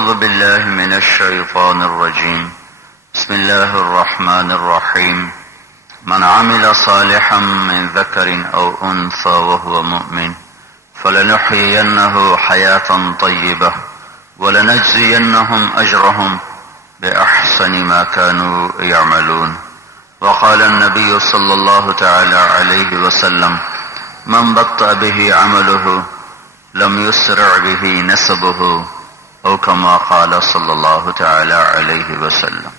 أعوذ بالله من الشيطان الرجيم. بسم الله الرحمن الرحيم. من عمل صالحا من ذكر أو أنثى وهو مؤمن فلنحيينه حياة طيبة ولنجزينهم أجرهم بأحسن ما كانوا يعملون. وقال النبي صلى الله تعالى عليه وسلم: من بطأ به عمله لم يسرع به نسبه، او كما قال صلی اللہ تعالی علیہ وسلم.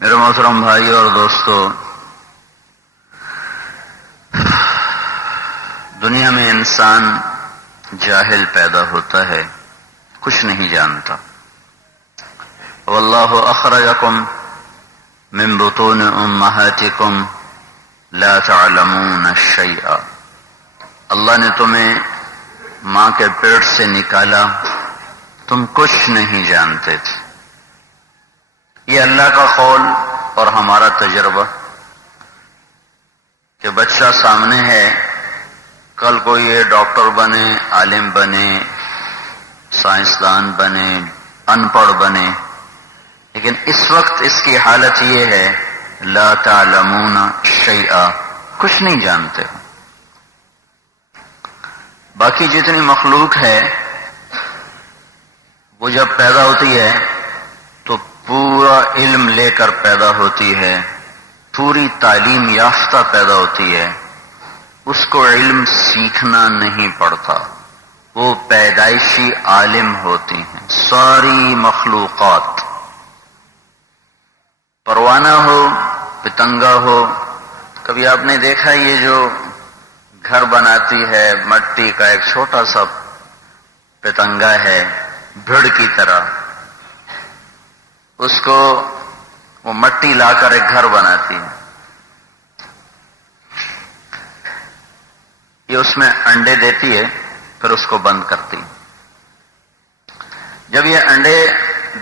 میرے محترم بھائی اور دوستو، دنیا میں انسان جاہل پیدا ہوتا ہے، کچھ نہیں جانتا. واللہ اخرجکم من بطون امہاتکم لا تعلمون شیئا. اللہ نے تمہیں ماں کے پیٹ سے نکالا، تم کچھ نہیں جانتے تھے. یہ اللہ کا قول اور ہمارا تجربہ کہ بچہ سامنے ہے، کل کو یہ ڈاکٹر بنے، عالم بنے، سائنسدان بنے، ان پڑھ بنے، لیکن اس وقت اس کی حالت یہ ہے لا تعلمون شیئا، کچھ نہیں جانتے. باقی جتنی مخلوق ہے وہ جب پیدا ہوتی ہے تو پورا علم لے کر پیدا ہوتی ہے، پوری تعلیم یافتہ پیدا ہوتی ہے. اس کو علم سیکھنا نہیں پڑتا، وہ پیدائشی عالم ہوتی ہیں. ساری مخلوقات، پروانہ ہو، پتنگا ہو. کبھی آپ نے دیکھا یہ جو گھر بناتی ہے مٹی کا، ایک چھوٹا سا پتنگا ہے بھیڑ کی طرح، اس کو وہ مٹی لا کر ایک گھر بناتی ہے. یہ اس میں انڈے دیتی ہے، پھر اس کو بند کرتی ہے. جب یہ انڈے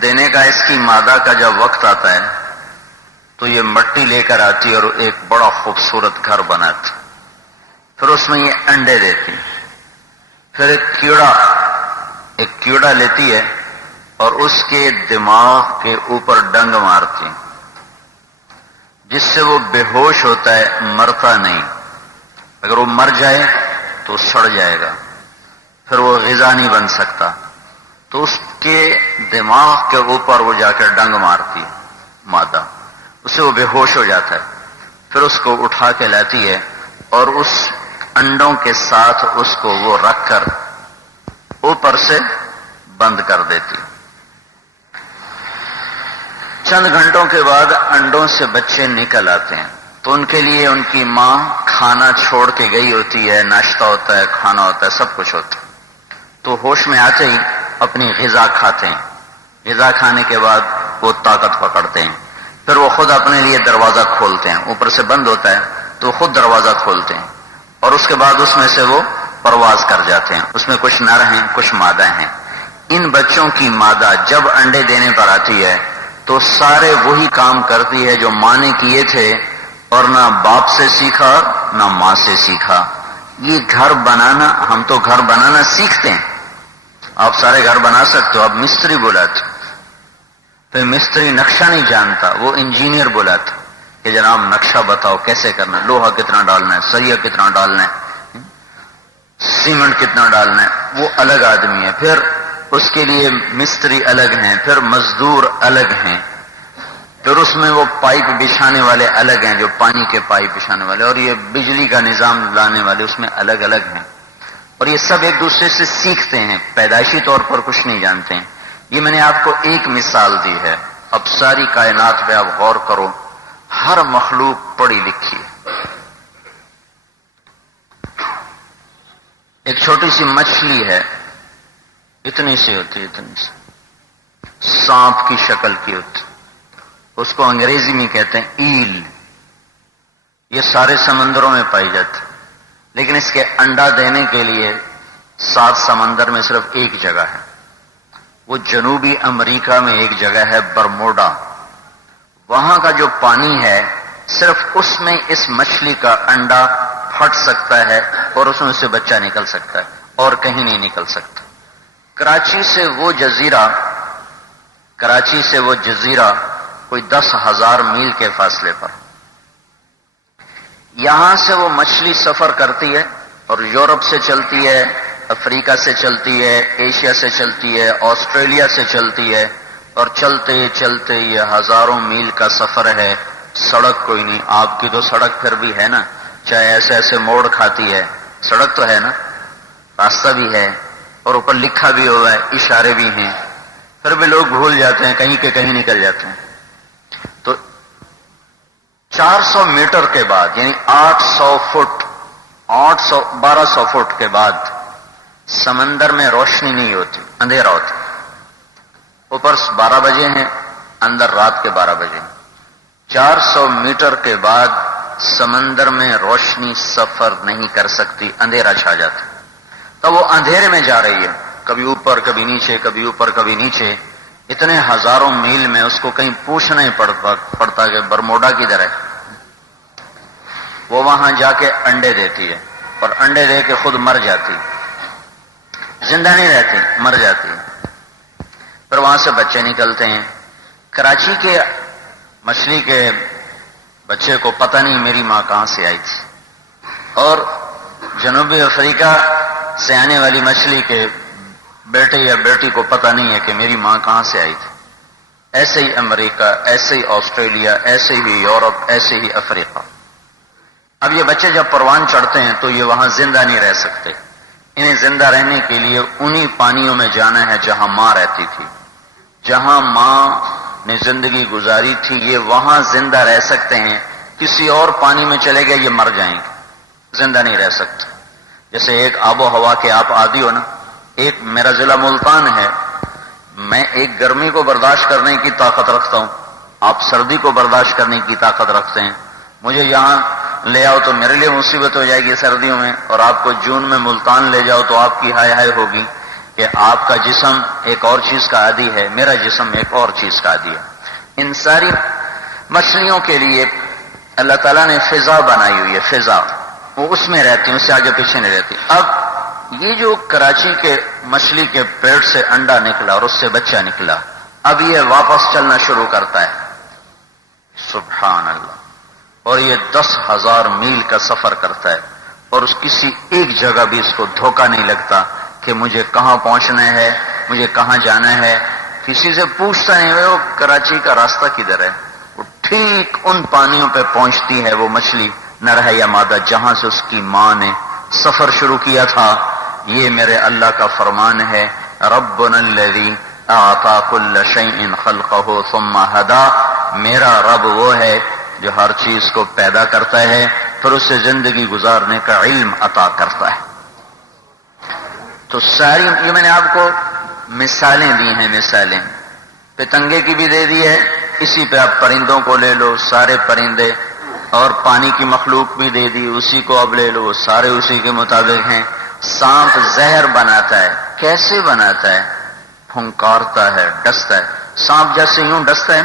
دینے کا اس کی مادہ کا جب وقت آتا ہے تو یہ مٹی لے کر آتی اور ایک بڑا خوبصورت گھر بناتی. پھر اس میں یہ انڈے دیتی. پھر ایک کیڑا لیتی ہے اور اس کے دماغ کے اوپر ڈنگ مارتی، جس سے وہ بے ہوش ہوتا ہے، مرتا نہیں. اگر وہ مر جائے تو سڑ جائے گا، پھر وہ غذا نہیں بن سکتا. تو اس کے دماغ کے اوپر وہ جا کر ڈنگ مارتی مادہ، اس سے وہ بے ہوش ہو جاتا ہے. پھر اس کو اٹھا کے لاتی ہے اور اس انڈوں کے ساتھ اس کو وہ رکھ کر اوپر سے بند کر دیتی. چند گھنٹوں کے بعد انڈوں سے بچے نکل آتے ہیں تو ان کے لیے ان کی ماں کھانا چھوڑ کے گئی ہوتی ہے، ناشتہ ہوتا ہے، کھانا ہوتا ہے، سب کچھ ہوتا ہے. تو ہوش میں آتے ہی اپنی غذا کھاتے ہیں. غذا کھانے کے بعد وہ طاقت پکڑتے ہیں. پھر وہ خود اپنے لیے دروازہ کھولتے ہیں، اوپر سے بند ہوتا ہے تو خود دروازہ کھولتے ہیں اور اس کے بعد اس میں سے وہ پرواز کر جاتے ہیں. اس میں کچھ نر ہیں، کچھ مادہ ہیں. ان بچوں کی مادہ جب انڈے دینے پر آتی ہے تو سارے وہی کام کرتی ہے جو ماں نے کیے تھے، اور نہ باپ سے سیکھا نہ ماں سے سیکھا. یہ گھر بنانا، ہم تو گھر بنانا سیکھتے ہیں، آپ سارے گھر بنا سکتے ہو. آپ مستری بلاتے، پھر مستری نقشہ نہیں جانتا، وہ انجینئر بلاتا کہ جناب نقشہ بتاؤ کیسے کرنا ہے، لوہا کتنا ڈالنا ہے، سریا کتنا ڈالنا ہے، سیمنٹ کتنا ڈالنا ہے. وہ الگ آدمی ہے. پھر اس کے لیے مستری الگ ہیں، پھر مزدور الگ ہیں، پھر اس میں وہ پائپ بچھانے والے الگ ہیں، جو پانی کے پائپ بچھانے والے، اور یہ بجلی کا نظام لانے والے اس میں الگ الگ ہیں. اور یہ سب ایک دوسرے سے سیکھتے ہیں، پیدائشی طور پر کچھ نہیں جانتے ہیں. یہ میں نے آپ کو ایک مثال دی ہے. اب ساری کائنات پہ آپ غور کرو، ہر مخلوق پڑھی لکھی ہے. ایک چھوٹی سی مچھلی ہے، اتنی سی ہوتی ہے، اتنی سی، سانپ کی شکل کی ہوتی، اس کو انگریزی میں کہتے ہیں ایل. یہ سارے سمندروں میں پائی جاتی، لیکن اس کے انڈا دینے کے لیے 7 سمندر میں صرف ایک جگہ ہے. وہ جنوبی امریکہ میں ایک جگہ ہے، برموڈا. وہاں کا جو پانی ہے صرف اس میں اس مچھلی کا انڈا پھٹ سکتا ہے اور اس میں سے بچہ نکل سکتا ہے، اور کہیں نہیں نکل سکتا. کراچی سے وہ جزیرہ کوئی 10,000 میل کے فاصلے پر. یہاں سے وہ مچھلی سفر کرتی ہے اور یورپ سے چلتی ہے، افریقہ سے چلتی ہے، ایشیا سے چلتی ہے، آسٹریلیا سے چلتی ہے، اور چلتے چلتے یہ ہزاروں میل کا سفر ہے. سڑک کوئی نہیں. آپ کی تو سڑک پھر بھی ہے نا، چاہے ایسے ایسے موڑ کھاتی ہے، سڑک تو ہے نا، راستہ بھی ہے اور اوپر لکھا بھی ہوا ہے، اشارے بھی ہیں، پھر بھی لوگ بھول جاتے ہیں، کہیں کے کہیں نکل جاتے ہیں. تو 400 میٹر کے بعد یعنی 1200 فٹ کے بعد سمندر میں روشنی نہیں ہوتی، اندھیرا ہوتا. اوپر 12 بجے ہیں، اندر رات کے 12 بجے ہیں. 400 میٹر کے بعد سمندر میں روشنی سفر نہیں کر سکتی، اندھیرا چھا جاتا. تب وہ اندھیرے میں جا رہی ہے، کبھی اوپر کبھی نیچے، کبھی اوپر کبھی نیچے. اتنے ہزاروں میل میں اس کو کہیں پوچھنا ہی پڑتا کہ برموڈا کدھر ہے. وہ وہاں جا کے انڈے دیتی ہے اور انڈے دے کے خود مر جاتی، زندہ نہیں رہتی، مر جاتی. پھر وہاں سے بچے نکلتے ہیں. کراچی کے مچھلی کے بچے کو پتہ نہیں میری ماں کہاں سے آئی تھی، اور جنوبی افریقہ سے آنے والی مچھلی کے بیٹے یا بیٹی کو پتہ نہیں ہے کہ میری ماں کہاں سے آئی تھی. ایسے ہی امریکہ، ایسے ہی آسٹریلیا، ایسے ہی یورپ، ایسے ہی افریقہ. اب یہ بچے جب پروان چڑھتے ہیں تو یہ وہاں زندہ نہیں رہ سکتے. انہیں زندہ رہنے کے لیے انہی پانیوں میں جانا ہے جہاں ماں رہتی تھی. جہاں ماں نے زندگی گزاری تھی یہ وہاں زندہ رہ سکتے ہیں. کسی اور پانی میں چلے گئے یہ مر جائیں گے، زندہ نہیں رہ سکتے. جیسے ایک آب و ہوا کے آپ عادی ہو نا. ایک میرا ضلع ملتان ہے، میں ایک گرمی کو برداشت کرنے کی طاقت رکھتا ہوں، آپ سردی کو برداشت کرنے کی طاقت رکھتے ہیں. مجھے یہاں لے آؤ تو میرے لیے مصیبت ہو جائے گی سردیوں میں، اور آپ کو جون میں ملتان لے جاؤ تو آپ کی ہائے ہائے ہوگی کہ آپ کا جسم ایک اور چیز کا عادی ہے، میرا جسم ایک اور چیز کا عادی ہے. ان ساری مچھلیوں کے لیے اللہ تعالیٰ نے فضا بنائی ہوئی ہے. فضا وہ اس میں رہتی ہیں، اس سے آگے پیچھے نہیں رہتی. اب یہ جو کراچی کے مچھلی کے پیٹ سے انڈا نکلا اور اس سے بچہ نکلا، اب یہ واپس چلنا شروع کرتا ہے. سبحان اللہ. اور یہ 10,000 میل کا سفر کرتا ہے اور اس کسی ایک جگہ بھی اس کو دھوکہ نہیں لگتا کہ مجھے کہاں پہنچنا ہے، مجھے کہاں جانا ہے. کسی سے پوچھتا نہیں وہ کراچی کا راستہ کدھر ہے. وہ ٹھیک ان پانیوں پہ پہنچتی ہے وہ مچھلی، نر ہے یا مادہ، جہاں سے اس کی ماں نے سفر شروع کیا تھا. یہ میرے اللہ کا فرمان ہے، ربنا الذی اعطى كل شيء خلقه ثم هدى. میرا رب وہ ہے جو ہر چیز کو پیدا کرتا ہے پھر اسے زندگی گزارنے کا علم عطا کرتا ہے. تو ساری یہ میں نے آپ کو مثالیں دی ہیں، مثالیں پتنگے کی بھی دے دی ہے، اسی پہ آپ پرندوں کو لے لو، سارے پرندے، اور پانی کی مخلوق بھی دے دی، اسی کو اب لے لو، وہ سارے اسی کے مطابق ہیں. سانپ زہر بناتا ہے، کیسے بناتا ہے؟ پھنکارتا ہے، ڈستا ہے. سانپ جیسے یوں ڈستا ہے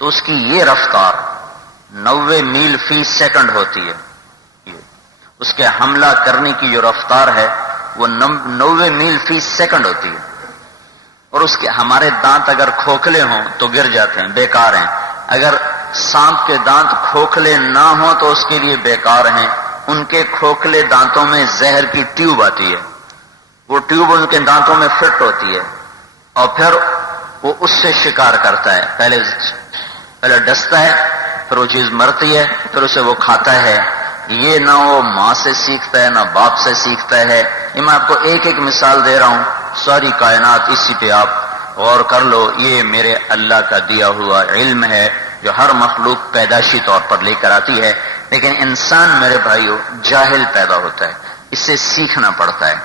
تو اس کی یہ رفتار 90 میل فی سیکنڈ ہوتی ہے. اس کے حملہ کرنے کی جو رفتار ہے وہ 90 میل فی سیکنڈ ہوتی ہے. اور اس کے ہمارے دانت اگر کھوکھلے ہوں تو گر جاتے ہیں، بیکار ہیں. اگر سانپ کے دانت کھوکھلے نہ ہوں تو اس کے لیے بیکار ہیں. ان کے کھوکھلے دانتوں میں زہر کی ٹیوب آتی ہے، وہ ٹیوب ان کے دانتوں میں فٹ ہوتی ہے اور پھر وہ اس سے شکار کرتا ہے. پہلے ڈستا ہے، پھر وہ چیز مرتی ہے، پھر اسے وہ کھاتا ہے. یہ نہ وہ ماں سے سیکھتا ہے نہ باپ سے سیکھتا ہے. یہ میں آپ کو ایک ایک مثال دے رہا ہوں، ساری کائنات اسی پہ آپ غور کر لو. یہ میرے اللہ کا دیا ہوا علم ہے جو ہر مخلوق پیدائشی طور پر لے کر آتی ہے. لیکن انسان میرے بھائیوں جاہل پیدا ہوتا ہے، اس سے سیکھنا پڑتا ہے.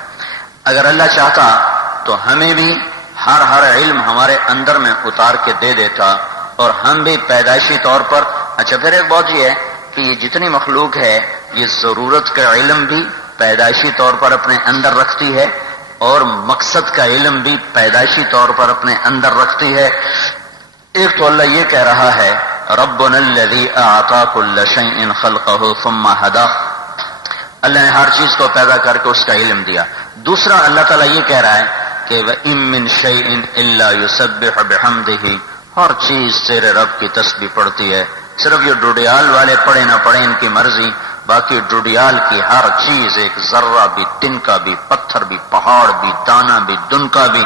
اگر اللہ چاہتا تو ہمیں بھی ہر علم ہمارے اندر میں اتار کے دے دیتا اور ہم بھی پیدائشی طور پر. اچھا پھر ایک بات یہ ہے کہ یہ جتنی مخلوق ہے یہ ضرورت کا علم بھی پیدائشی طور پر اپنے اندر رکھتی ہے اور مقصد کا علم بھی پیدائشی طور پر اپنے اندر رکھتی ہے. ایک تو اللہ یہ کہہ رہا ہے ربنا الذی اعطى كل شيء خلقه ثم هدى. اللہ نے ہر چیز کو پیدا کر کے اس کا علم دیا. دوسرا اللہ تعالیٰ یہ کہہ رہا ہے کہ وَإِن مِّن شَيْءٍ إِلَّا يُسَبِّحُ بِحَمْدِهِ، ہر چیز تیرے رب کی تسبیح پڑھتی ہے. صرف یہ ڈوڈیال والے پڑھے نہ پڑھے ان کی مرضی، باقی ڈوڈیال کی ہر چیز، ایک ذرہ بھی، تنکا بھی، پتھر بھی، پہاڑ بھی، دانا بھی، دنکا بھی،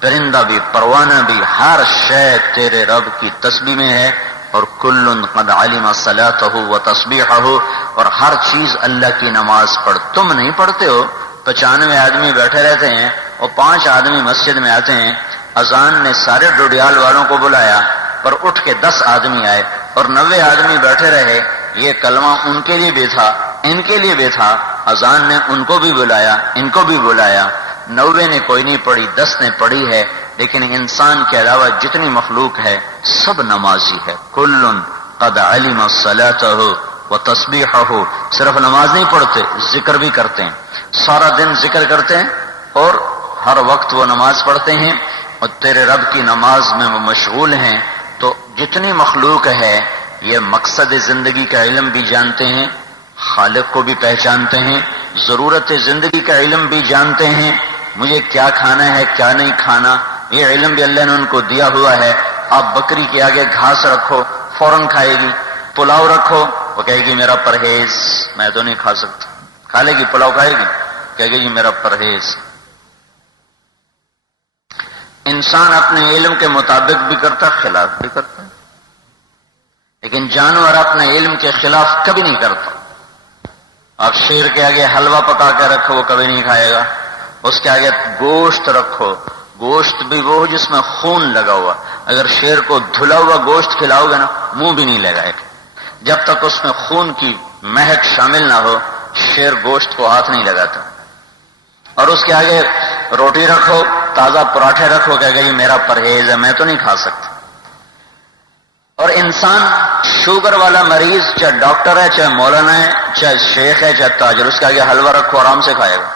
پرندہ بھی، پروانہ بھی، ہر شے تیرے رب کی تسبیح میں ہے. اور کل قد علم صلاته وتسبیحه، اور ہر چیز اللہ کی نماز پڑھ. تم نہیں پڑھتے ہو. 95 آدمی بیٹھے رہتے ہیں اور 5 آدمی مسجد میں آتے ہیں. اذان نے سارے ڈوڈیال والوں کو بلایا پر اٹھ کے 10 آدمی آئے اور 90 آدمی بیٹھے رہے. یہ کلمہ ان کے لیے بھی تھا، ان کے لیے بھی تھا. اذان نے ان کو بھی بلایا، ان کو بھی بلایا. 90 نے کوئی نہیں پڑھی، 10 نے پڑھی ہے. لیکن انسان کے علاوہ جتنی مخلوق ہے سب نمازی ہے. کل قد علم صلاته وتسبیحه. صرف نماز نہیں پڑھتے، ذکر بھی کرتے ہیں. سارا دن ذکر کرتے ہیں اور ہر وقت وہ نماز پڑھتے ہیں اور تیرے رب کی نماز میں وہ مشغول ہیں. تو جتنی مخلوق ہے یہ مقصد زندگی کا علم بھی جانتے ہیں، خالق کو بھی پہچانتے ہیں، ضرورت زندگی کا علم بھی جانتے ہیں. مجھے کیا کھانا ہے کیا نہیں کھانا یہ علم بھی اللہ نے ان کو دیا ہوا ہے. آپ بکری کے آگے گھاس رکھو فوراً کھائے گی. پلاؤ رکھو وہ کہے گی میرا پرہیز، میں تو نہیں کھا سکتا. کھا لے گی، پلاؤ کھائے گی، کہے گی میرا پرہیز. انسان اپنے علم کے مطابق بھی کرتا، خلاف بھی کرتا، لیکن جانور اپنے علم کے خلاف کبھی نہیں کرتا. آپ شیر کے آگے حلوہ پکا کے رکھو وہ کبھی نہیں کھائے گا. اس کے آگے گوشت رکھو، گوشت بھی وہ جس میں خون لگا ہوا. اگر شیر کو دھلا ہوا گوشت کھلاؤ گے نا منہ بھی نہیں لگائے گا. جب تک اس میں خون کی مہک شامل نہ ہو شیر گوشت کو ہاتھ نہیں لگاتا. اور اس کے آگے روٹی رکھو، تازہ پراٹھے رکھو، کہ یہ میرا پرہیز ہے میں تو نہیں کھا سکتا. اور انسان شوگر والا مریض چاہے ڈاکٹر ہے، چاہے مولانا ہے، چاہے شیخ ہے، چاہے تاجر، اس کے آگے حلوہ رکھو آرام سے کھائے گا.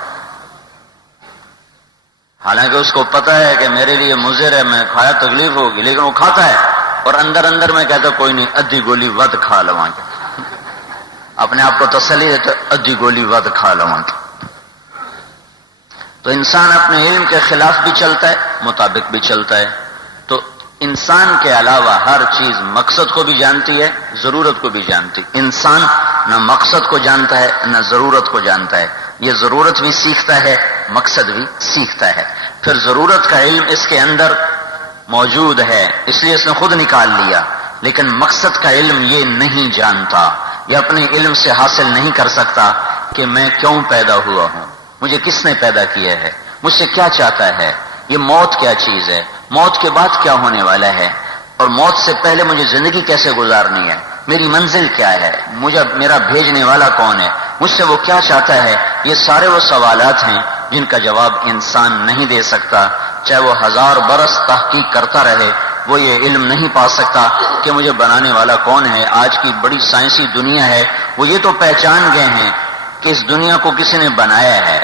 حالانکہ اس کو پتا ہے کہ میرے لیے مضر ہے، میں کھایا تکلیف ہوگی، لیکن وہ کھاتا ہے. اور اندر اندر میں کہتا کوئی نہیں ادھی گولی ود کھا لواں، اپنے آپ کو تسلی دیتا ادھی گولی ود کھا لواں. تو انسان اپنے علم کے خلاف بھی چلتا ہے، مطابق بھی چلتا ہے. تو انسان کے علاوہ ہر چیز مقصد کو بھی جانتی ہے، ضرورت کو بھی جانتی. انسان نہ مقصد کو جانتا ہے نہ ضرورت کو جانتا ہے. یہ ضرورت بھی سیکھتا ہے، مقصد بھی سیکھتا ہے. پھر ضرورت کا علم اس کے اندر موجود ہے اس لیے اس نے خود نکال لیا، لیکن مقصد کا علم یہ نہیں جانتا. یہ اپنے علم سے حاصل نہیں کر سکتا کہ میں کیوں پیدا ہوا ہوں، مجھے کس نے پیدا کیا ہے، مجھ سے کیا چاہتا ہے، یہ موت کیا چیز ہے، موت کے بعد کیا ہونے والا ہے، اور موت سے پہلے مجھے زندگی کیسے گزارنی ہے، میری منزل کیا ہے، مجھے میرا بھیجنے والا کون ہے، مجھ سے وہ کیا چاہتا ہے. یہ سارے وہ سوالات ہیں جن کا جواب انسان نہیں دے سکتا. چاہے وہ 1000 برس تحقیق کرتا رہے وہ یہ علم نہیں پا سکتا کہ مجھے بنانے والا کون ہے. آج کی بڑی سائنسی دنیا ہے وہ یہ تو پہچان گئے ہیں کہ اس دنیا کو کسی نے بنایا ہے.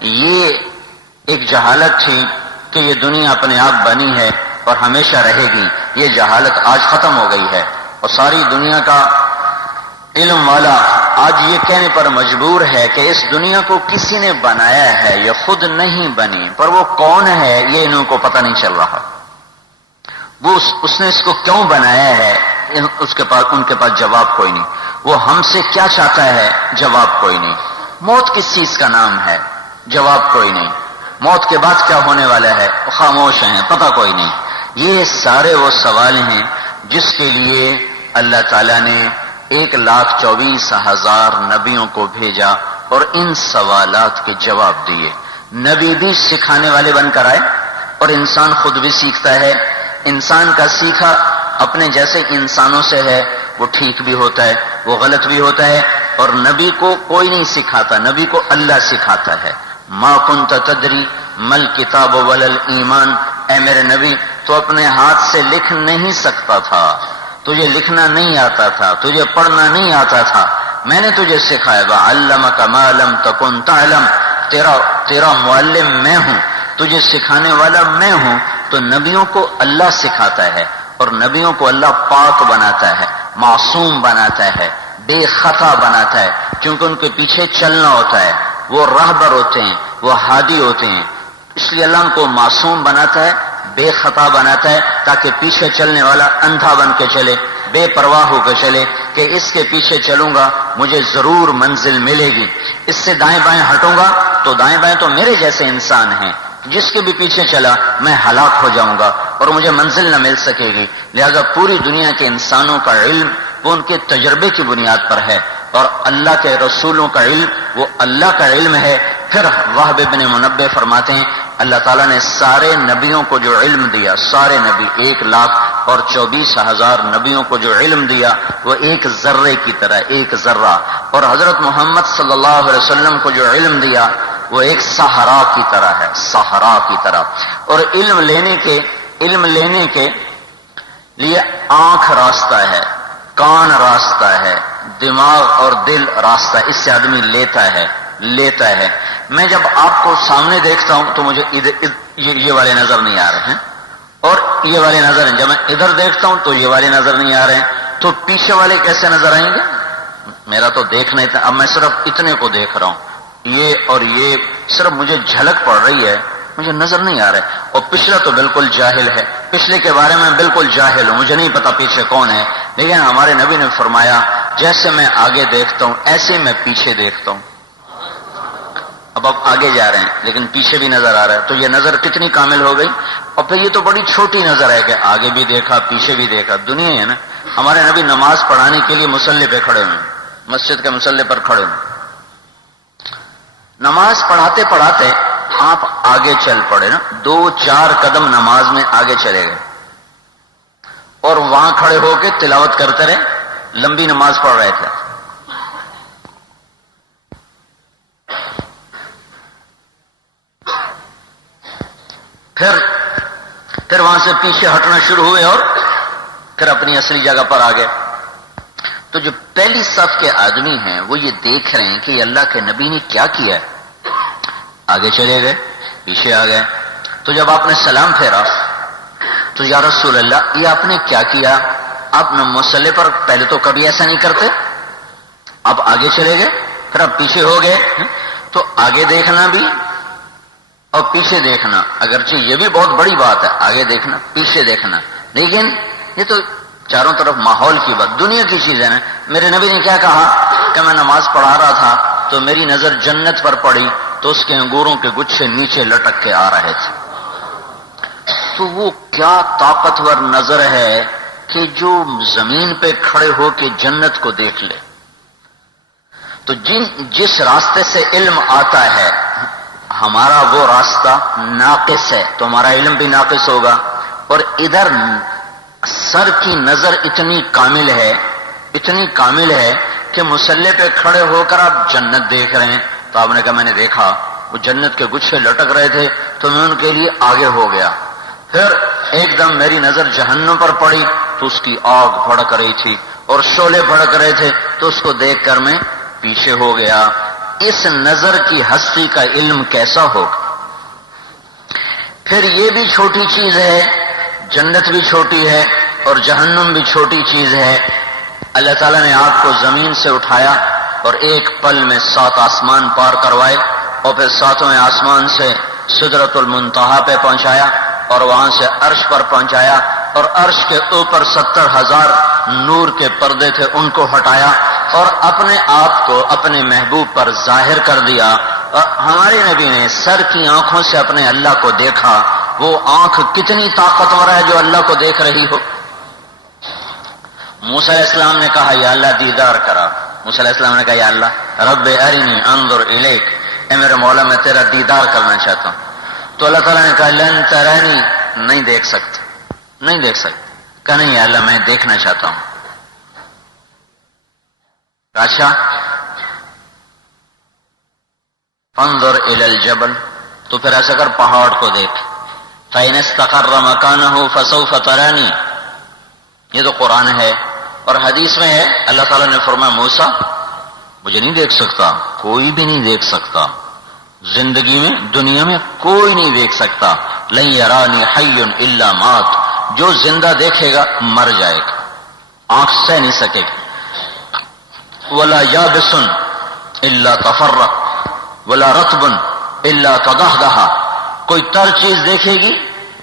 یہ ایک جہالت تھی کہ یہ دنیا اپنے آپ بنی ہے اور ہمیشہ رہے گی. یہ جہالت آج ختم ہو گئی ہے اور ساری دنیا کا علم والا آج یہ کہنے پر مجبور ہے کہ اس دنیا کو کسی نے بنایا ہے، یہ خود نہیں بنی. پر وہ کون ہے یہ انہوں کو پتہ نہیں چل رہا. وہ اس نے اس کو کیوں بنایا ہے ان کے پاس جواب کوئی نہیں. وہ ہم سے کیا چاہتا ہے جواب کوئی نہیں. موت کس چیز کا نام ہے جواب کوئی نہیں. موت کے بعد کیا ہونے والا ہے وہ خاموش ہیں، پتہ کوئی نہیں. یہ سارے وہ سوال ہیں جس کے لیے اللہ تعالیٰ نے 1,24,000 نبیوں کو بھیجا اور ان سوالات کے جواب دیے. نبی بھی سکھانے والے بن کر آئے اور انسان خود بھی سیکھتا ہے. انسان کا سیکھا اپنے جیسے انسانوں سے ہے، وہ ٹھیک بھی ہوتا ہے وہ غلط بھی ہوتا ہے. اور نبی کو کوئی نہیں سکھاتا، نبی کو اللہ سکھاتا ہے. ما کنت تدری مل کتاب ولل ایمان، اے میرے نبی تو اپنے ہاتھ سے لکھ نہیں سکتا تھا، تجھے لکھنا نہیں آتا تھا، تجھے پڑھنا نہیں آتا تھا، میں نے تجھے سکھایا. وعلمک ما لم تکن تعلم، تیرا معلم میں ہوں، تجھے سکھانے والا میں ہوں. تو نبیوں کو اللہ سکھاتا ہے اور نبیوں کو اللہ پاک بناتا ہے، معصوم بناتا ہے، بے خطا بناتا ہے، کیونکہ ان کے پیچھے چلنا ہوتا ہے، وہ راہبر ہوتے ہیں، وہ ہادی ہوتے ہیں، اس لیے اللہ ان کو معصوم بناتا ہے، بے خطا بناتا ہے، تاکہ پیچھے چلنے والا اندھا بن کے چلے، بے پرواہ ہو کے چلے کہ اس کے پیچھے چلوں گا مجھے ضرور منزل ملے گی، اس سے دائیں بائیں ہٹوں گا تو دائیں بائیں تو میرے جیسے انسان ہیں، جس کے بھی پیچھے چلا میں ہلاک ہو جاؤں گا اور مجھے منزل نہ مل سکے گی۔ لہذا پوری دنیا کے انسانوں کا علم وہ ان کے تجربے کی بنیاد پر ہے، اور اللہ کے رسولوں کا علم وہ اللہ کا علم ہے۔ پھر وہب بن منبہ فرماتے ہیں اللہ تعالیٰ نے سارے نبیوں کو جو علم دیا، سارے نبی 1,24,000 نبیوں کو جو علم دیا وہ ایک ذرے کی طرح، ایک ذرہ، اور حضرت محمد صلی اللہ علیہ وسلم کو جو علم دیا وہ ایک صحرا کی طرح ہے، صحرا کی طرح۔ اور علم لینے کے لیے آنکھ راستہ ہے، کان راستہ ہے، دماغ اور دل راستہ ہے، اس سے آدمی لیتا ہے۔ میں جب آپ کو سامنے دیکھتا ہوں تو مجھے یہ والے نظر نہیں آ رہے ہیں، اور یہ والے نظر ہیں، جب میں ادھر دیکھتا ہوں تو یہ والے نظر نہیں آ رہے ہیں، تو پیچھے والے کیسے نظر آئیں گے؟ میرا تو دیکھنا اتنا، اب میں صرف اتنے کو دیکھ رہا ہوں، یہ اور یہ صرف مجھے جھلک پڑ رہی ہے، مجھے نظر نہیں آ رہا ہے۔ اور پچھلا تو بالکل جاہل ہے، پچھلے کے بارے میں بالکل جاہل ہوں، مجھے نہیں پتا پیچھے کون ہے، لیکن ہمارے نبی نے فرمایا جیسے میں آگے دیکھتا ہوں ایسے میں پیچھے دیکھتا ہوں۔ اب آپ آگے جا رہے ہیں لیکن پیچھے بھی نظر آ رہا ہے، تو یہ نظر کتنی کامل ہو گئی؟ اور پھر یہ تو بڑی چھوٹی نظر ہے کہ آگے بھی دیکھا پیچھے بھی دیکھا، دنیا ہے نا۔ ہمارے نبی نماز پڑھانے کے لیے مصلی پہ کھڑے ہوئے، مسجد کے مصلی پر کھڑے ہوئے، نماز پڑھاتے پڑھاتے آپ آگے چل پڑے نا، 2-4 قدم نماز میں آگے چلے گئے، اور وہاں کھڑے ہو کے تلاوت کرتے رہے، لمبی نماز پڑھ رہے تھے۔ پھر وہاں سے پیچھے ہٹنا شروع ہوئے اور پھر اپنی اصلی جگہ پر آ گئے۔ تو جو پہلی صف کے آدمی ہیں وہ یہ دیکھ رہے ہیں کہ یہ اللہ کے نبی نے کیا کیا ہے، آگے چلے گئے، پیچھے آ گئے۔ تو جب آپ نے سلام پھیرا تو یا رسول اللہ یہ آپ نے کیا کیا؟ آپ مصلی پر پہلے تو کبھی ایسا نہیں کرتے، آپ آگے چلے گئے پھر آپ پیچھے ہو گئے۔ تو آگے دیکھنا بھی اور پیچھے دیکھنا، اگرچہ یہ بھی بہت بڑی بات ہے، آگے دیکھنا پیچھے دیکھنا، لیکن یہ تو چاروں طرف ماحول کی بات، دنیا کی چیز ہے نا۔ میرے نبی نے کیا کہا کہ میں نماز پڑھا رہا تھا تو میری نظر جنت پر پڑی تو اس کے انگوروں کے گچھے نیچے لٹک کے آ رہے تھے۔ تو وہ کیا طاقتور نظر ہے کہ جو زمین پہ کھڑے ہو کے جنت کو دیکھ لے۔ تو جس راستے سے علم آتا ہے ہمارا وہ راستہ ناقص ہے تو ہمارا علم بھی ناقص ہوگا، اور ادھر سر کی نظر اتنی کامل ہے کہ مصلی پہ کھڑے ہو کر آپ جنت دیکھ رہے ہیں۔ تو آپ نے کہا میں نے دیکھا وہ جنت کے گچھے لٹک رہے تھے تو میں ان کے لیے آگے ہو گیا۔ پھر ایک دم میری نظر جہنم پر پڑی تو اس کی آگ بھڑک رہی تھی اور شعلے بھڑک رہے تھے تو اس کو دیکھ کر میں پیچھے ہو گیا۔ اس نظر کی ہستی کا علم کیسا ہوگا؟ پھر یہ بھی چھوٹی چیز ہے، جنت بھی چھوٹی ہے اور جہنم بھی چھوٹی چیز ہے۔ اللہ تعالیٰ نے آپ کو زمین سے اٹھایا اور ایک پل میں 7 آسمان پار کروائے، اور پھر 7ویں آسمان سے سدرۃ المنتہا پہ پہنچایا اور وہاں سے عرش پر پہنچایا، اور عرش کے اوپر 70,000 نور کے پردے تھے ان کو ہٹایا اور اپنے آپ کو اپنے محبوب پر ظاہر کر دیا۔ اور ہمارے نبی نے سر کی آنکھوں سے اپنے اللہ کو دیکھا۔ وہ آنکھ کتنی طاقتور ہے جو اللہ کو دیکھ رہی ہو۔ موسیٰ علیہ السلام نے کہا یا اللہ دیدار کرا، موسیٰ علیہ السلام نے کہا یا اللہ رب ارنی انظر الیک، اے میرے مولا میں تیرا دیدار کرنا چاہتا ہوں۔ تو اللہ تعالیٰ نے کہا لن ترانی، نہیں دیکھ سکتے۔ کہا نہیں یا اللہ میں دیکھنا چاہتا ہوں۔ اچھا فانظر الی الجبل، تو پھر ایسا کر پہاڑ کو دیکھ، فإن استقر مکانہ فسوف ترانی، یہ تو قرآن ہے۔ اور حدیث میں ہے اللہ تعالیٰ نے فرمایا موسیٰ مجھے نہیں دیکھ سکتا، کوئی بھی نہیں دیکھ سکتا، زندگی میں دنیا میں کوئی نہیں دیکھ سکتا۔ لن یرانی حی الا مات، جو زندہ دیکھے گا مر جائے گا، آنکھ سہ نہیں سکے گا۔ ولا یابس الا تفرق ولا رطب الا تدحدح، کوئی تر چیز دیکھے گی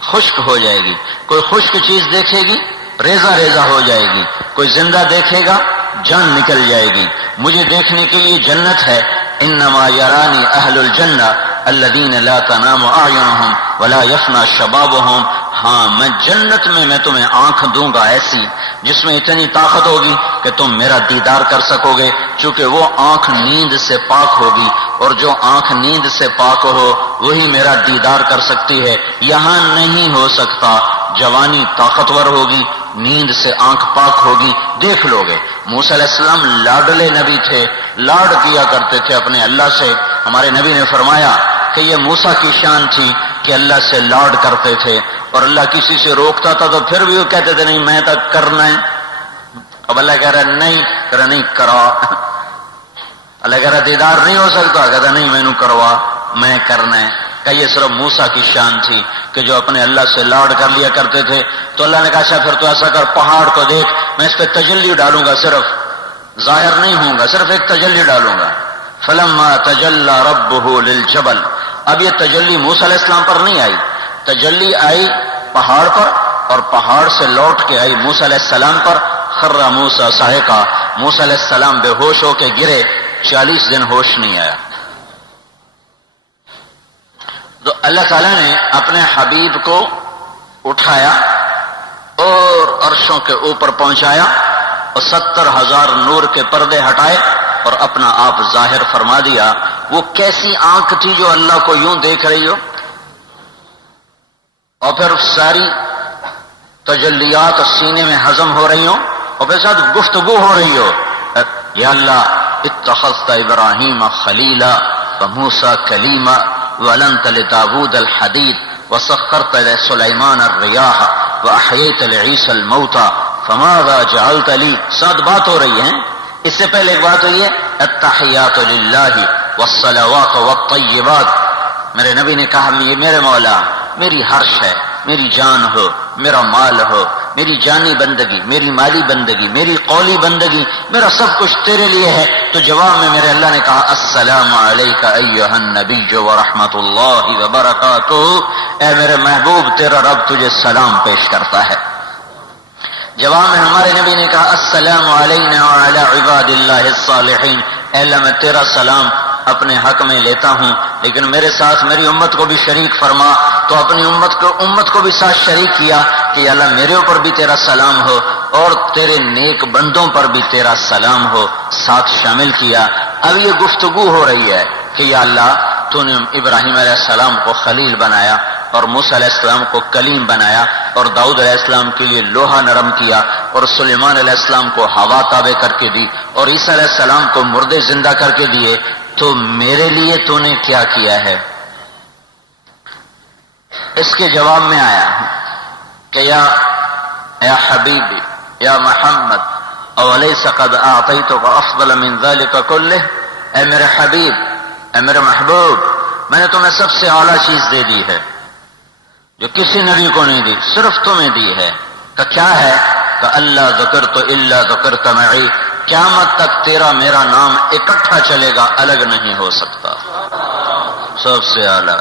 خشک ہو جائے گی، کوئی خشک چیز دیکھے گی ریزہ ریزہ ہو جائے گی، کوئی زندہ دیکھے گا جان نکل جائے گی۔ مجھے دیکھنے کے لیے جنت ہے، انما یرانی اہل الجنہ الذین لا تنام اعینہم ولا یفنی شبابہم۔ ہاں میں جنت میں تمہیں آنکھ دوں گا ایسی جس میں اتنی طاقت ہوگی کہ تم میرا دیدار کر سکو گے، چونکہ وہ آنکھ نیند سے پاک ہوگی، اور جو آنکھ نیند سے پاک ہو وہی میرا دیدار کر سکتی ہے۔ یہاں نہیں ہو سکتا، جوانی طاقتور ہوگی، نیند سے آنکھ پاک ہوگی، دیکھ لو گے۔ موسیٰ علیہ السلام لاڈلے نبی تھے، لاڈ کیا کرتے تھے اپنے اللہ سے۔ ہمارے نبی نے فرمایا کہ یہ موسیٰ کی شان تھی کہ اللہ سے لاڈ کرتے تھے، اور اللہ کسی سے روکتا تھا تو پھر بھی وہ کہتے تھے نہیں میں تک کرنا ہے۔ اب اللہ کہہ رہا ہے نہیں کرا، نہیں کرا۔ اللہ کہہ رہا دیدار نہیں ہو سکتا، کہتا نہیں میں نے کروا، میں کرنا ہے۔ کہ یہ صرف موسیٰ کی شان تھی کہ جو اپنے اللہ سے لاڈ کر لیا کرتے تھے۔ تو اللہ نے کہا اچھا پھر تو ایسا کر، پہاڑ کو دیکھ، میں اس پہ تجلی ڈالوں گا، صرف ظاہر نہیں ہوں گا، صرف ایک تجلی ڈالوں گا۔ فلما تجلی ربہ للجبل، اب یہ تجلی موسیٰ علیہ السلام پر نہیں آئی، تجلی آئی پہاڑ پر، اور پہاڑ سے لوٹ کے آئی موسیٰ علیہ السلام پر۔ خر موسیٰ صاعقا، موسیٰ علیہ السلام بے ہوش ہو کے گرے، 40 دن ہوش نہیں آیا۔ تو اللہ تعالیٰ نے اپنے حبیب کو اٹھایا اور عرشوں کے اوپر پہنچایا، اور 70,000 نور کے پردے ہٹائے اور اپنا آپ ظاہر فرما دیا۔ وہ کیسی آنکھ تھی جو اللہ کو یوں دیکھ رہی ہو، اور پھر ساری تجلیات سینے میں ہضم ہو رہی ہوں، اور پھر ساتھ گفتگو ہو رہی ہو، یا اللہ اتخذت ابراہیم خلیلا وموسیٰ کلیما وَلَنْتَ لِدَاوُودَ الْحَدِيدَ وَسَخَّرْتَ لِسُلَيْمَانَ الرِّيَاحَ وَأَحْيَيْتَ لِعِيسَى الْمَوْتَى فَمَاذَا جَعَلْتَ لِي۔ 7 بات ہو رہی ہیں، اس سے پہلے ایک بات ہوئی ہے التحیات للہ والصلوات والطیبات۔ میرے نبی نے کہا یہ میرے مولا میری ہرش ہے، میری جان ہو، میرا مال ہو، میری جانی بندگی، میری مالی بندگی، میری قولی بندگی، میرا سب کچھ تیرے لیے ہے۔ تو جواب میں میرے اللہ نے کہا السلام علیک ایھا النبی ورحمۃ اللہ وبرکاتہ، اے میرے محبوب تیرا رب تجھے سلام پیش کرتا ہے۔ جواب میں ہمارے نبی نے کہا السلام علینا وعلی عباد اللہ الصالحین، اے اللہ میں تیرا سلام اپنے حق میں لیتا ہوں، لیکن میرے ساتھ میری امت کو بھی شریک فرما۔ تو اپنی امت کو بھی ساتھ شریک کیا کہ یا اللہ میرے اوپر بھی تیرا سلام ہو اور تیرے نیک بندوں پر بھی تیرا سلام ہو، ساتھ شامل کیا۔ اب یہ گفتگو ہو رہی ہے کہ یا اللہ تو نے ابراہیم علیہ السلام کو خلیل بنایا، اور موسیٰ علیہ السلام کو کلیم بنایا، اور داؤد علیہ السلام کے لیے لوہا نرم کیا، اور سلیمان علیہ السلام کو ہوا تابع کر کے دی، اور عیسیٰ علیہ السلام کو مردے زندہ کر کے دیے، تو میرے لیے تو نے کیا کیا ہے؟ اس کے جواب میں آیا کہ یا حبیبی یا محمد اولیس قد اعطیتک افضل من ذلک کلہ، اے میرے حبیب، اے میرے محبوب، میں نے تمہیں سب سے اعلیٰ چیز دے دی ہے جو کسی نبی کو نہیں دی، صرف تمہیں دی ہے۔ کہ کیا ہے؟ کہ اللہ ذکرت الا ذکرت معی، قیامت تک تیرا میرا نام اکٹھا چلے گا، الگ نہیں ہو سکتا۔ سب سے اعلیٰ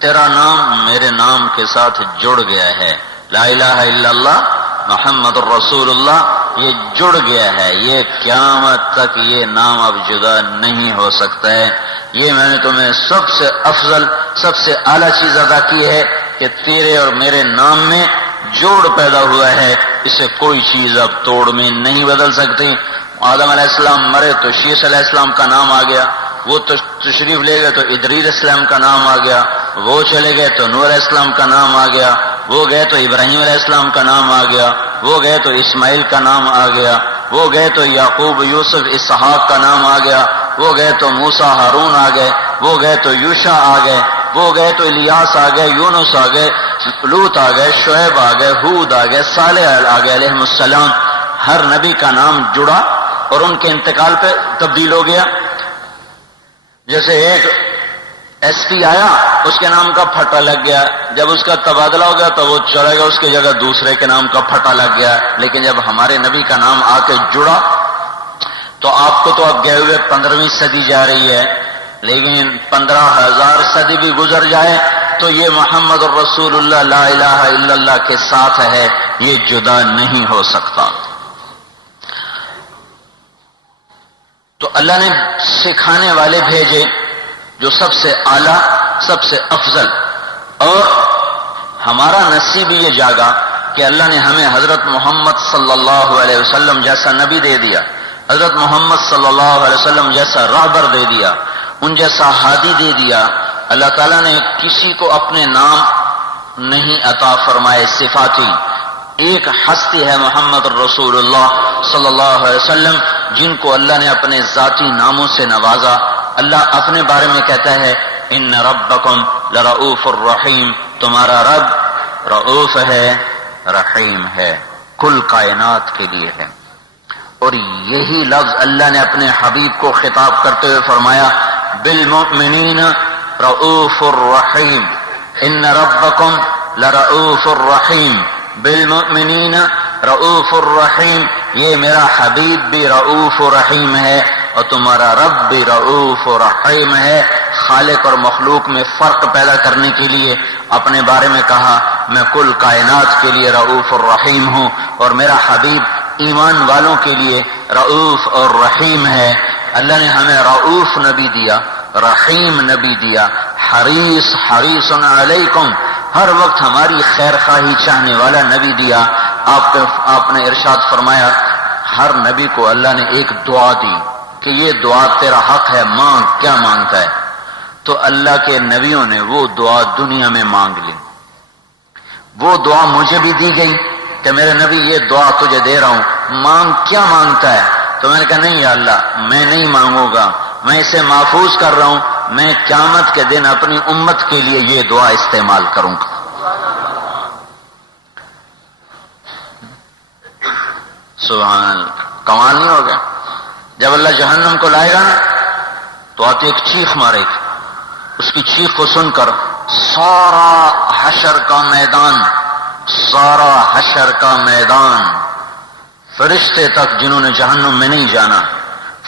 تیرا نام میرے نام کے ساتھ جڑ گیا ہے، لا الہ الا اللہ محمد الرسول اللہ، یہ جڑ گیا ہے، یہ قیامت تک یہ نام اب جدا نہیں ہو سکتا ہے۔ یہ میں نے تمہیں سب سے افضل سب سے اعلیٰ چیز ادا کی ہے کہ تیرے اور میرے نام میں جوڑ پیدا ہوا ہے، اسے کوئی چیز اب توڑ میں نہیں بدل سکتی۔ آدم علیہ السلام مرے تو شیش علیہ السلام کا نام آ گیا، وہ تو تشریف لے گئے تو ادریس السلام کا نام آ گیا، وہ چلے گئے تو نوح علیہ السلام کا نام آ گیا، وہ گئے تو ابراہیم علیہ السلام کا نام آ گیا، وہ گئے تو اسماعیل کا نام آ گیا، وہ گئے تو یعقوب یوسف اسحاق کا نام آ گیا، وہ گئے تو موسیٰ ہارون آ گئے، وہ گئے تو یوشع آ گئے، وہ گئے تو الیاس آ گئے، یونس آ گئے، لوط آ گئے، شعیب آ گئے، ہود آ گئے، صالح آ گئے علیہ السلام۔ ہر نبی کا نام جڑا اور ان کے انتقال پہ تبدیل ہو گیا۔ جیسے ایک ایس پی آیا، اس کے نام کا پھٹا لگ گیا، جب اس کا تبادلہ ہو گیا تو وہ چلا گیا، اس کی جگہ دوسرے کے نام کا پھٹا لگ گیا۔ لیکن جب ہمارے نبی کا نام آ کے جڑا تو تو آپ کو تو اب گئے ہوئے 15ویں صدی جا رہی ہے، لیکن 15,000 صدی بھی گزر جائے تو یہ محمد الرسول اللہ لا الہ الا اللہ کے ساتھ ہے، یہ جدا نہیں ہو سکتا۔ تو اللہ نے سکھانے والے بھیجے جو سب سے اعلیٰ، سب سے افضل، اور ہمارا نصیب یہ جاگا کہ اللہ نے ہمیں حضرت محمد صلی اللہ علیہ وسلم جیسا نبی دے دیا، حضرت محمد صلی اللہ علیہ وسلم جیسا راہبر دے دیا، ان جیسا ہادی دے دیا۔ اللہ تعالیٰ نے کسی کو اپنے نام نہیں عطا فرمائے صفاتی، ایک ہستی ہے محمد الرسول اللہ صلی اللہ علیہ وسلم جن کو اللہ نے اپنے ذاتی ناموں سے نوازا۔ اللہ اپنے بارے میں کہتا ہے ان ربکم لرؤوف الرحیم، تمہارا رب رؤوف ہے، رحیم ہے، کل کائنات کے لیے ہے۔ اور یہی لفظ اللہ نے اپنے حبیب کو خطاب کرتے ہوئے فرمایا بالمؤمنین رؤوف الرحیم، ان ربکم لرؤوف الرحیم بالمؤمنین رؤوف الرحیم، یہ میرا حبیب بھی رؤوف رحیم ہے اور تمہارا رب بھی رؤوف رحیم ہے۔ خالق اور مخلوق میں فرق پیدا کرنے کے لیے اپنے بارے میں کہا میں کل کائنات کے لیے رؤوف الرحیم ہوں، اور میرا حبیب ایمان والوں کے لیے رؤوف اور رحیم ہے۔ اللہ نے ہمیں رؤوف نبی دیا، رحیم نبی دیا، حریص حریص علیکم، ہر وقت ہماری خیر خواہی چاہنے والا نبی دیا۔ آپ نے ارشاد فرمایا ہر نبی کو اللہ نے ایک دعا دی کہ یہ دعا تیرا حق ہے، مانگ، کیا مانگتا ہے؟ تو اللہ کے نبیوں نے وہ دعا دنیا میں مانگ لی۔ وہ دعا مجھے بھی دی گئی کہ میرے نبی یہ دعا تجھے دے رہا ہوں، مانگ، کیا مانگتا ہے؟ تو میں نے کہا نہیں یا اللہ میں نہیں مانگوں گا، میں اسے محفوظ کر رہا ہوں، میں قیامت کے دن اپنی امت کے لیے یہ دعا استعمال کروں گا۔ سبحان اللہ، کمال نہیں ہو گیا؟ جب اللہ جہنم کو لائے گا نا تو آپ ایک چیخ مارے گی، اس کی چیخ کو سن کر سارا حشر کا میدان، سارا حشر کا میدان، فرشتے تک جنہوں نے جہنم میں نہیں جانا،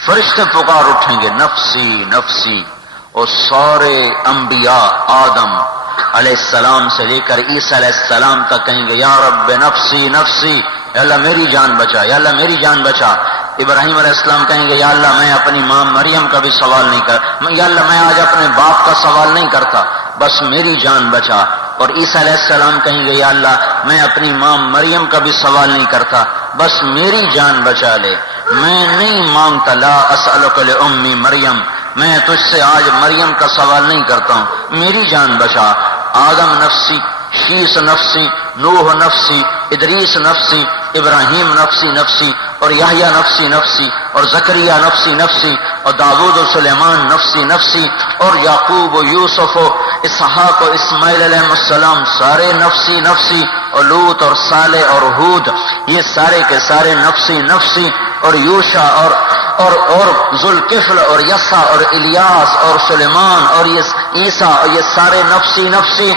فرشتے پکار اٹھیں گے نفسی نفسی، اور سارے انبیاء آدم علیہ السلام سے لے کر عیسیٰ علیہ السلام تک کہیں گے یا رب نفسی نفسی، یا اللہ میری جان بچا، یا اللہ میری جان بچا۔ ابراہیم علیہ السلام کہیں گے یا اللہ میں اپنی ماں مریم کا بھی سوال نہیں کر، یا اللہ میں آج اپنے باپ کا سوال نہیں کرتا، بس میری جان بچا۔ اور عیسیٰ علیہ السلام کہیں گے یا اللہ میں اپنی ماں مریم کا بھی سوال نہیں کرتا، بس میری جان بچا لے، میں نہیں مانگتا، لا اسألک لأمی مریم، میں تجھ سے آج مریم کا سوال نہیں کرتا ہوں، میری جان بچا۔ آدم نفسی، شیس نفسی، نوح نفسی، ادریس نفسی، ابراہیم نفسی نفسی، اور یحییٰ نفسی نفسی، اور زکریا نفسی نفسی، اور داؤد و سلیمان نفسی نفسی، اور یعقوب و یوسف و اسحاق و اسماعیل علیہ السلام سارے نفسی نفسی، اور لوط اور صالح اور ہود یہ سارے کے سارے نفسی نفسی، اور یوشع اور ذوالکفل اور یسع اور الیاس اور سلیمان اور یہ عیسیٰ اور یہ سارے نفسی نفسی،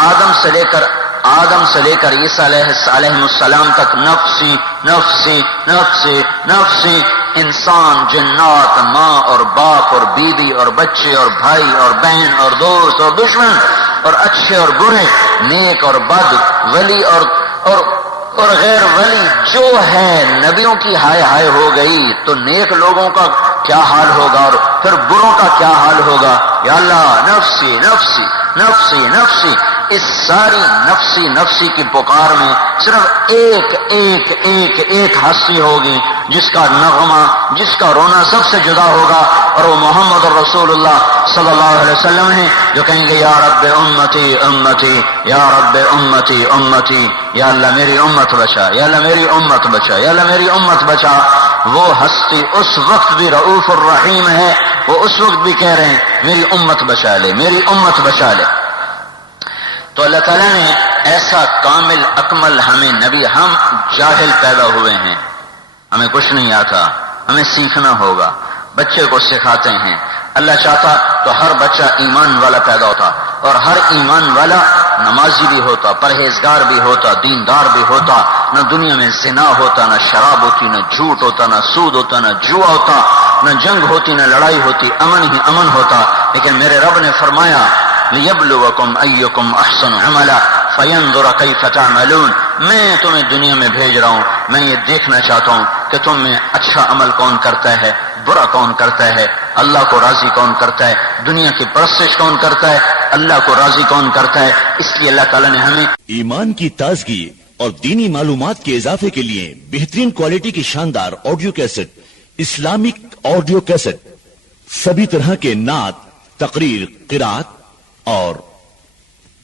آدم سے لے کر عیسیٰ علیہ السلام تک نفسی نفسی نفسی نفسی، انسان، جنات، ماں اور باپ اور بیوی اور بچے اور بھائی اور بہن اور دوست اور دشمن اور اچھے اور برے، نیک اور بد، ولی اور غیر ولی، جو ہے نبیوں کی ہائے ہائے ہو گئی تو نیک لوگوں کا کیا حال ہوگا اور پھر بروں کا کیا حال ہوگا؟ یا اللہ نفسی نفسی نفسی نفسی، اس ساری نفسی نفسی کی پکار میں صرف ایک ہستی ہوگی جس کا نغمہ، جس کا رونا سب سے جدا ہوگا، اور وہ محمد رسول اللہ صلی اللہ علیہ وسلم ہیں جو کہیں گے یا رب امتی امتی، یا رب امتی امتی، یا اللہ میری امت بچا، یا اللہ میری امت بچا، یا اللہ میری امت بچا۔ وہ ہستی اس وقت بھی رؤوف الرحیم ہے، وہ اس وقت بھی کہہ رہے ہیں میری امت بچا لے، میری امت بچا لے۔ تو اللہ تعالیٰ نے ایسا کامل اکمل ہمیں نبی، ہم جاہل پیدا ہوئے ہیں، ہمیں کچھ نہیں آتا، ہمیں سیکھنا ہوگا، بچے کو سکھاتے ہیں۔ اللہ چاہتا تو ہر بچہ ایمان والا پیدا ہوتا، اور ہر ایمان والا نمازی بھی ہوتا، پرہیزگار بھی ہوتا، دیندار بھی ہوتا، نہ دنیا میں زنا ہوتا، نہ شراب ہوتی، نہ جھوٹ ہوتا، نہ سود ہوتا، نہ جوا ہوتا، نہ جنگ ہوتی، نہ لڑائی ہوتی، امن ہی امن ہوتا. لیکن میرے رب نے فرمایا لِيَبْلُوَكُمْ أَيُّكُمْ أَحْسَنُ عَمَلًا فَيَنْظُرَ كَيْفَ تَعْمَلُونَ. میں تمہیں دنیا میں بھیج رہا ہوں، میں یہ دیکھنا چاہتا ہوں کہ تم میں اچھا عمل کون کرتا ہے، برا کون کرتا ہے، اللہ کو راضی کون کرتا ہے، دنیا کی پرستش کون کرتا ہے، اللہ کو راضی کون کرتا ہے. اس لیے اللہ تعالیٰ نے ہمیں ایمان کی تازگی اور دینی معلومات کے اضافے کے لیے بہترین کوالٹی کی شاندار audio cassette, Islamic audio cassette, سبھی طرح کے نعت، تقریر، قرات اور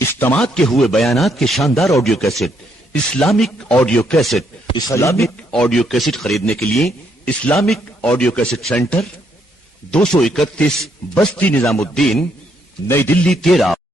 اجتماعات کے ہوئے بیانات کے شاندار audio cassette, Islamic audio cassette. Islamic audio cassette خریدنے کے لیے اسلامک آڈیو کیسٹ سینٹر 231 بستی نظام الدین، نئی دلی 13.